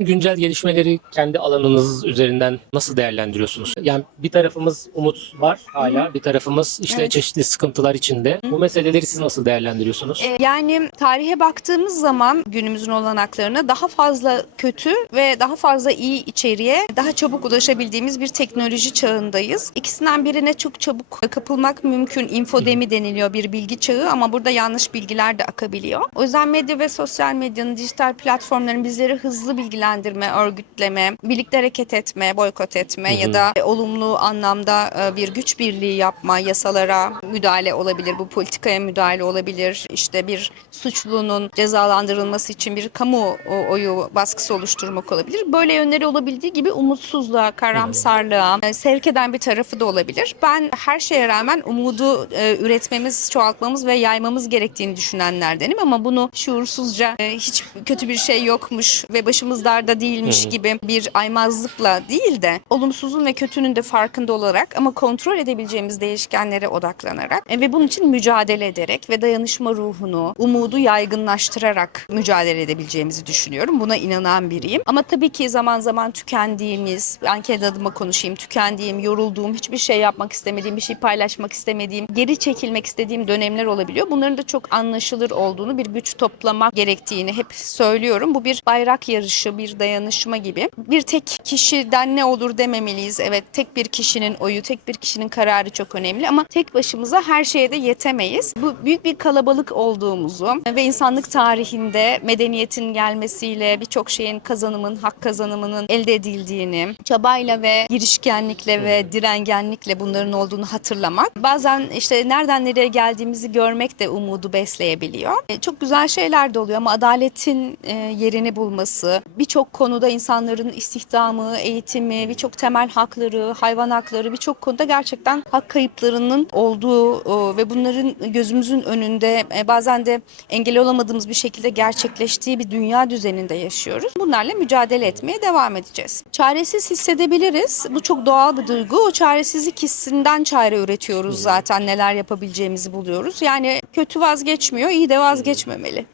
Güncel gelişmeleri kendi alanınız üzerinden nasıl değerlendiriyorsunuz? Yani bir tarafımız umut var hala, bir tarafımız işte Evet. çeşitli sıkıntılar içinde. Bu meseleleri siz nasıl değerlendiriyorsunuz? Ee, Yani tarihe baktığımız zaman günümüzün olanaklarına daha fazla kötü ve daha fazla iyi içeriğe daha çabuk ulaşabildiğimiz bir teknoloji çağındayız. İkisinden birine çok çabuk kapılmak mümkün. Infodemi deniliyor bir bilgi çağı ama burada yanlış bilgiler de akabiliyor. O yüzden medya ve sosyal medyanın, dijital platformların bizleri hızlı bilgilendirme, örgütleme, birlikte hareket etme, boykot etme ya da e, olumlu anlamda e, bir güç birliği yapma, yasalara müdahale olabilir, bu politikaya müdahale olabilir. İşte bir suçlunun cezalandırılması için bir kamu oyu baskısı oluşturmak olabilir. Böyle yönleri olabildiği gibi umutsuzluğa, karamsarlığa e, sevk eden bir tarafı da olabilir. Ben her şeye rağmen umudu üretmemiz, çoğaltmamız ve yaymamız gerektiğini düşünenlerdenim ama bunu şuursuzca hiç kötü bir şey yokmuş ve başımız darda değilmiş gibi bir aymazlıkla değil de olumsuzun ve kötünün de farkında olarak ama kontrol edebileceğimiz değişkenlere odaklanarak e, ve bunun için mücadele ederek ve dayanışma ruhunu, umudu yaygınlaştırarak mücadele edebileceğimizi düşünüyorum. Buna inanan biriyim. Ama tabii ki zaman zaman tükendiğimiz, ben kendi adıma konuşayım, tükendiğim, yorulduğum, hiçbir şey yapmak istemediğim, bir şey paylaşmak istemediğim, geri çekilmek istediğim dönemler olabiliyor. Bunların da çok anlaşılır olduğunu, bir güç toplamak gerektiğini hep söylüyorum. Bu bir bayrak yarışı, bir dayanışma gibi. Bir tek kişiden ne olur dememeliyiz. Evet tek bir kişinin oyu, tek bir kişinin kararı çok önemli ama tek başımıza her şeye de yetemeyiz. Bu büyük bir kalabalık olduğumuzu ve insanlık tarihinde medeniyetin gelmesiyle birçok şeyin kazanımın, hak kazanımının elde edildiğini, çabayla ve girişkenlikle ve direngenlikle bunların olduğunu hatırlamak. Bazen işte nereden nereye geldiğimizi görmek de umudu besleyebiliyor. E, Çok güzel şeyler de oluyor ama adaletin e, yerini bulması, birçok konuda insanların istihdamı, eğitimi, birçok temel hakları, hayvan hakları birçok konuda gerçekten hak kayıplarının olduğu e, ve bunların gözümüzün önünde e, bazen de engel olamadığımız bir şekilde gerçekleştiği bir dünya düzeninde yaşıyoruz. Bunlarla mücadele etmeye devam edeceğiz. Çaresiz hissedebiliriz. Bu çok doğal bir duygu. O çaresizlik hissinden çare üretiyoruz zaten neler yapabileceğimizi buluyoruz. Yani kötü vazgeçmiyor, iyi de vazgeçmemeli.